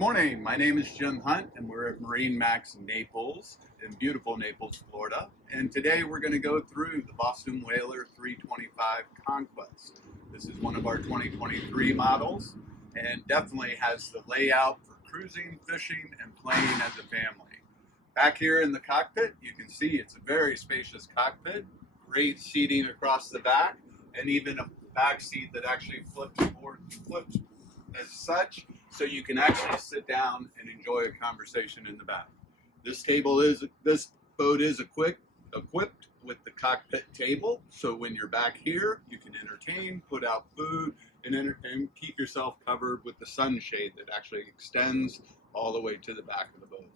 Good morning. My name is Jim Hunt, and we're at MarineMax Naples in beautiful Naples, Florida. And today we're going to go through the Boston Whaler 325 Conquest. This is one of our 2023 models, and definitely has the layout for cruising, fishing, and playing as a family. Back here in the cockpit, you can see it's a very spacious cockpit, great seating across the back, and even a back seat that actually flips as such, so you can actually sit down and enjoy a conversation in the back. This boat is equipped with the cockpit table, so when you're back here, you can entertain, put out food, and keep yourself covered with the sunshade that actually extends all the way to the back of the boat.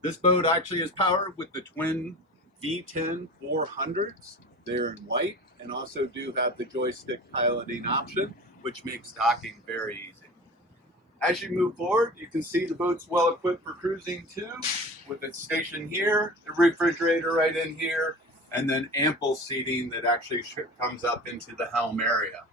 This boat actually is powered with the twin V10 400s. They're in white and also do have the joystick piloting option, which makes docking very easy. As you move forward, you can see the boat's well equipped for cruising too, with its station here, the refrigerator right in here, and then ample seating that actually comes up into the helm area.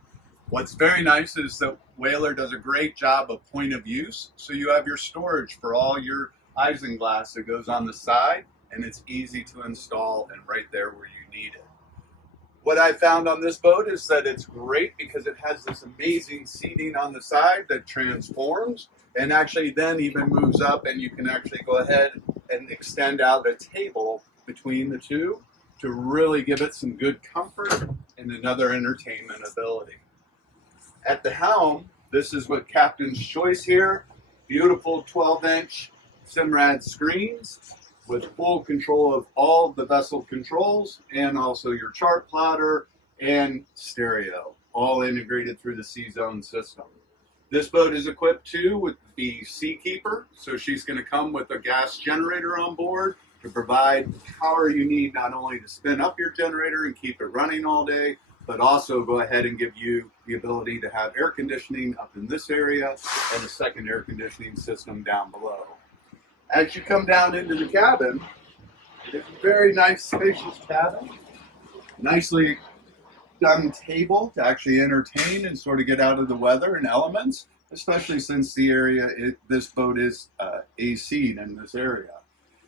What's very nice is that Whaler does a great job of point of use, so you have your storage for all your isinglass that goes on the side, and it's easy to install and right there where you need it. What I found on this boat is that it's great because it has this amazing seating on the side that transforms and actually then even moves up, and you can actually go ahead and extend out a table between the two to really give it some good comfort and another entertainment ability. At the helm, this is what Captain's Choice here. Beautiful 12-inch Simrad screens with full control of all the vessel controls and also your chart plotter and stereo, all integrated through the C-Zone system. This boat is equipped too with the Seakeeper, so she's going to come with a gas generator on board to provide power you need not only to spin up your generator and keep it running all day, but also go ahead and give you the ability to have air conditioning up in this area and a second air conditioning system down below. As you come down into the cabin, it's a very nice, spacious cabin. Nicely done table to actually entertain and sort of get out of the weather and elements, especially since the area, this boat is AC'd in this area.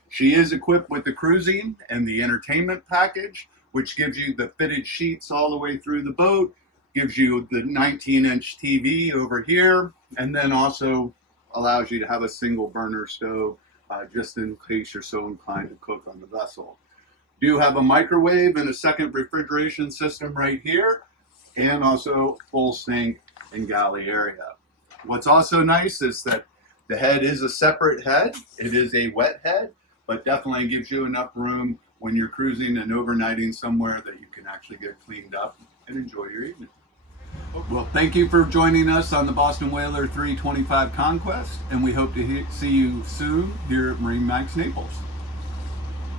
She is equipped with the cruising and the entertainment package, which gives you the fitted sheets all the way through the boat, gives you the 19-inch TV over here, and then also allows you to have a single burner stove just in case you're so inclined to cook on the vessel. You have a microwave and a second refrigeration system right here, and also full sink and galley area. What's also nice is that the head is a separate head. It is a wet head, but definitely gives you enough room when you're cruising and overnighting somewhere that you can actually get cleaned up and enjoy your evening. Well, thank you for joining us on the Boston Whaler 325 Conquest, and we hope to see you soon here at MarineMax Naples.